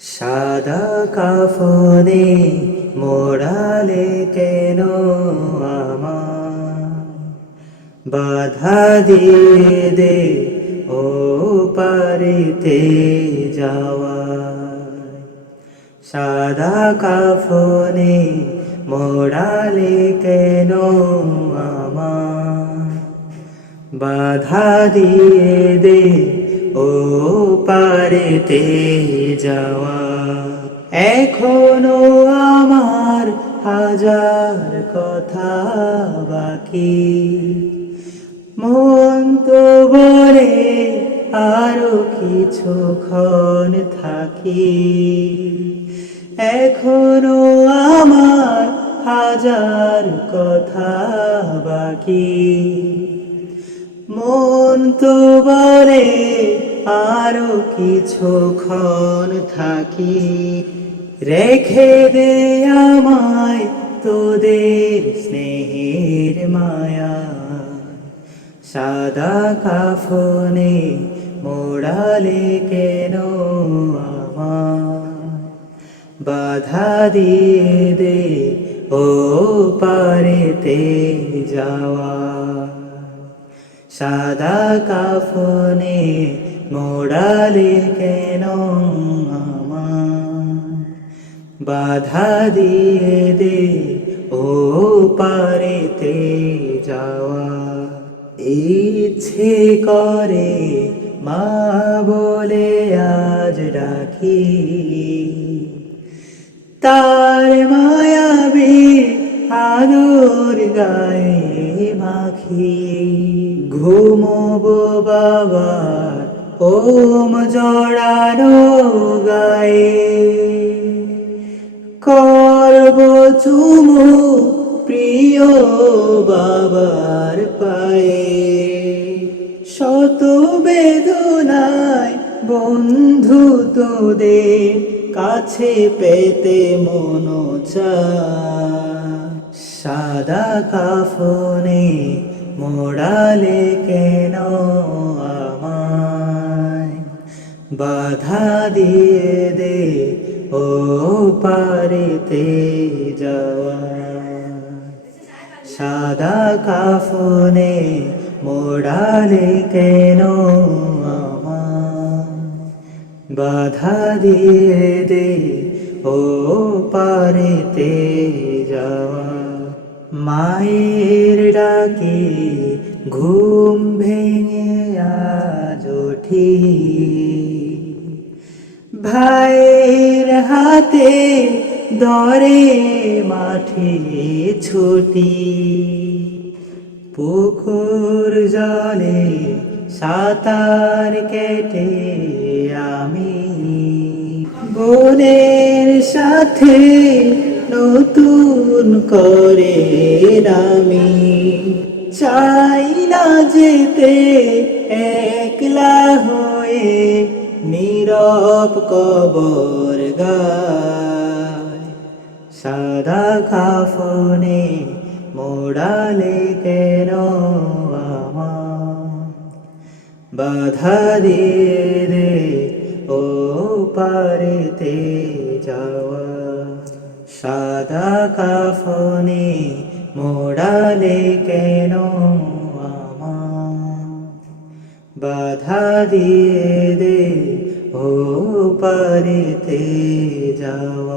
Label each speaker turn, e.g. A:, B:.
A: সাদা কাফনে মোড়ালে কেন আমার বাধা দিয়ে দে ও পারিতে যাওয়া সাদা কাফনে মোড়ালে কেন আমার বাধা দিয়ে দে ও পারেতে যাওয়া। এখনও আমার হাজার কথা বাকি। মন তো বলে আরও কিছুক্ষণ থাকি। এখনও আমার হাজার কথা বাকি। মন তো বলে আরও কিছুক্ষণ থাকি। রেখে দে আমায় তোদের স্নেহের মায়া। সাদা কাফনে মোড়ালে কেন বাধা দিয়ে দে ও পারেতে যাওয়া। সাদা কাফনে মোড়ালে কেন বাধা দিয়ে দে ও পারেতে যাওয়া। ইচ্ছে করে মা বলে আজ ডাকি। তার মায়াবী আদর গায়ে মাখি। ঘুমবো ওম জড়ানো গায়ে করব চুমু প্রিয় বাবার পায়ে শত বেদনায় বন্ধু তোদের কাছে পেতে মন। সাদা কাফনে মোড়ালে কেন বাধা দিয়ে দে, ও পারিতে যাওয়া সাদা কাফনে মোড়ালে কেন বাধা দিয়ে দে, ও পারেতে যাওয়া মায়ের ডাকে ঘুম ভেঙে ভাইয়ের হাতে দরে মাঠে ছুটি। পুকুর জলে সাঁতার কেটে আমি। বোনের সাথে নতুন করে আমি চাই না যেতে একলা হয়ে নীরব কবর গায়। সাদা কাফনে মোড়ালে কেন বাধা দিয়ে দে ও পারেতে যাওয়া। সাদা কাফনে মোড়ালে কেন বাধা দিয়ে দে ও পারিতে যাওয়া।